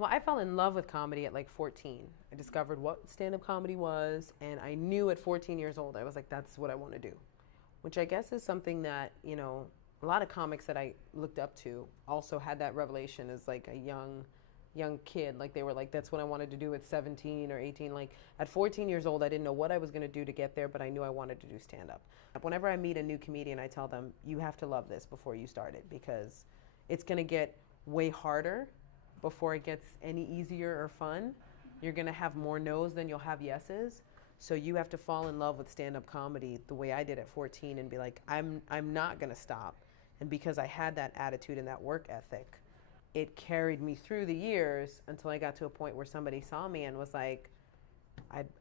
Well, I fell in love with comedy at like 14. I discovered what stand-up comedy was, and I knew at 14 years old, I was like, that's what I want to do. Which I guess is something that, you know, a lot of comics that I looked up to also had that revelation as like a young kid. Like they were like, that's what I wanted to do at 17 or 18. Like at 14 years old, I didn't know what I was going to do to get there, but I knew I wanted to do stand-up. Whenever I meet a new comedian, I tell them, you have to love this before you start it, because it's going to get way harder before it gets any easier or fun. You're going to have more no's than you'll have yeses. So you have to fall in love with stand-up comedy the way I did at 14 and be like, I'm not going to stop. And because I had that attitude and that work ethic, it carried me through the years until I got to a point where somebody saw me and was like,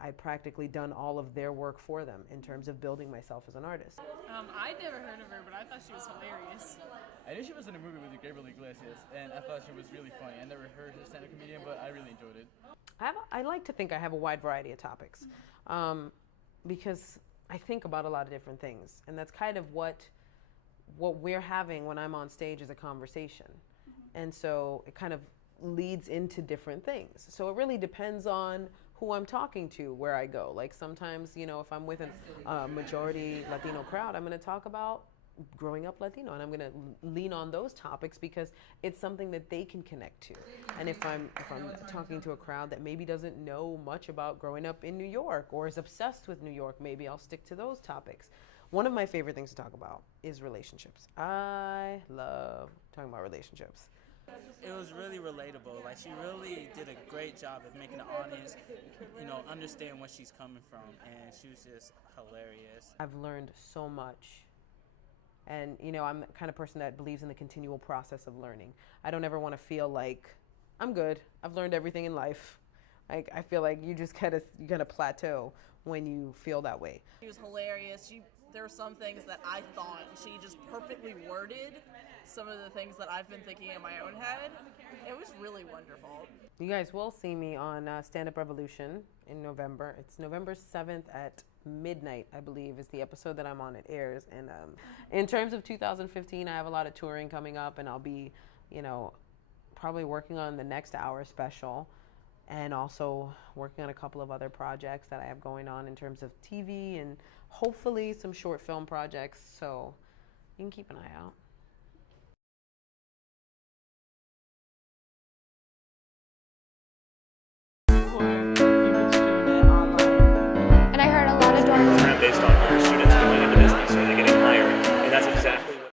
I'd practically done all of their work for them in terms of building myself as an artist. I'd never heard of her, but I thought she was hilarious. I knew she was in a movie with Gabriel Iglesias, and I thought she was really funny. I never heard her stand-up comedian, but I really enjoyed it. I like to think I have a wide variety of topics, because I think about a lot of different things, and that's kind of what we're having when I'm on stage is a conversation. And so it kind of leads into different things. So it really depends on who I'm talking to, where I go. Like sometimes, you know, if I'm with a majority Latino crowd, I'm going to talk about growing up Latino, and I'm going to lean on those topics because it's something that they can connect to. And if I'm talking to a crowd that maybe doesn't know much about growing up in New York or is obsessed with New York, maybe I'll stick to those topics. One of my favorite things to talk about is relationships. I love talking about relationships. It was really relatable. Like, she really did a great job of making the audience, you know, understand where she's coming from, and she was just hilarious. I've learned so much. And, you know, I'm the kind of person that believes in the continual process of learning. I don't ever want to feel like, I'm good, I've learned everything in life. Like, I feel like you just kind of plateau when you feel that way. She was hilarious. There were some things that I thought she just perfectly worded some of the things that I've been thinking in my own head. It was really wonderful. You guys will see me on Stand Up Revolution in November. It's November 7th at midnight, I believe, is the episode that I'm on. It airs. And in terms of 2015, I have a lot of touring coming up, and I'll be, you know, probably working on the next hour special, and also working on a couple of other projects that I have going on in terms of TV and hopefully some short film projects. So you can keep an eye out. And I heard a lot of doors. Based on your students going into business, so they're getting hired, and that's exactly